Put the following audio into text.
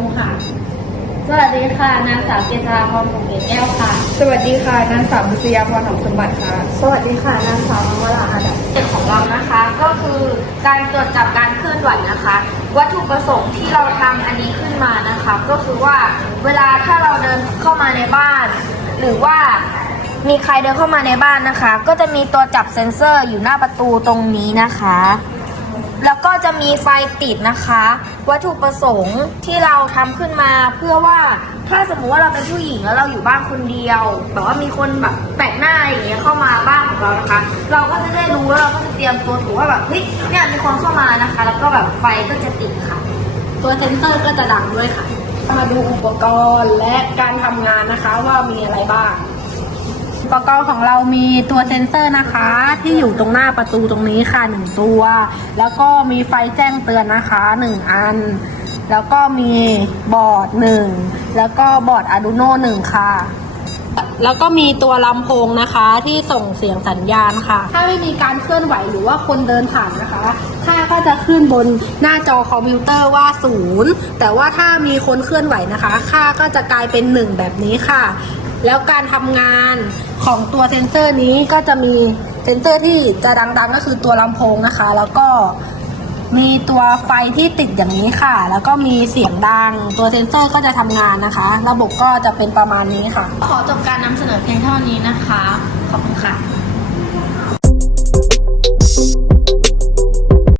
งค์ค่ะ สวัสดีค่ะ นางสาวเกษราพรบุญเกศแก้วค่ะ สวัสดีค่ะนางสาวบุษยาพรหอมสมบัติค่ะ สวัสดีค่ะนางสาวนวราอาดับเรื่องของเรานะคะ ก็คือการตรวจจับการเคลื่อนไหวนะคะ วัตถุประสงค์ที่เราทำอันนี้ขึ้นมานะคะ ก็คือว่าเวลาถ้าเราเดินเข้ามาในบ้าน หรือว่ามีใครเดินเข้ามาในบ้านนะคะ ก็จะมีตัวจับเซ็นเซอร์อยู่หน้าประตูตรงนี้นะคะ แล้วก็จะมีไฟติดนะคะ วัตถุประสงค์ที่เราทำขึ้นมาเพื่อว่าถ้าสมมุติว่าเราเป็นผู้หญิงแล้วเราอยู่บ้านคนเดียวแบบว่ามีคนแบบแปลกหน้าอย่างเงี้ยเข้ามาบ้านของเรานะคะ เราก็จะได้รู้แล้วเราก็จะเตรียมตัวถูกว่าแบบเฮ้ยเนี่ยมีคนเข้ามานะคะ แล้วก็แบบไฟก็จะติดค่ะ ตัวเซนเซอร์ก็จะดังด้วยค่ะมาดูอุปกรณ์และการทำงานนะคะว่ามีอะไรบ้าง อุปกรณ์ของเรามีตัวเซ็นเซอร์นะคะ ที่อยู่ตรงหน้าประตูตรงนี้ค่ะหนึ่งตัว แล้วก็มีไฟแจ้งเตือนนะคะหนึ่งอัน แล้วก็มีบอร์ดหนึ่งแล้วก็บอร์ด Arduino หนึ่งค่ะ แล้วก็มีตัวลำโพงนะคะที่ส่งเสียงสัญญาณค่ะ ถ้าไม่มีการเคลื่อนไหวหรือว่าคนเดินผ่านนะคะค่าก็จะขึ้นบนหน้าจอคอมพิวเตอร์ว่าศูนย์แต่ว่าถ้ามีคนเคลื่อนไหวนะคะ ค่าก็จะกลายเป็นหนึ่งแบบนี้ค่ะ แล้วการทำงานของตัวเซนเซอร์นี้ก็จะมีเซนเซอร์ที่จะดังๆ ก็คือตัวลำโพงนะคะ แล้วก็มีตัวไฟที่ติดอย่างนี้ค่ะ แล้วก็มีเสียงดัง ตัวเซนเซอร์ก็จะทำงานนะคะ ระบบก็จะเป็นประมาณนี้ค่ะ ขอจบการนำเสนอเพียงเท่านี้นะคะ ขอบคุณค่ะ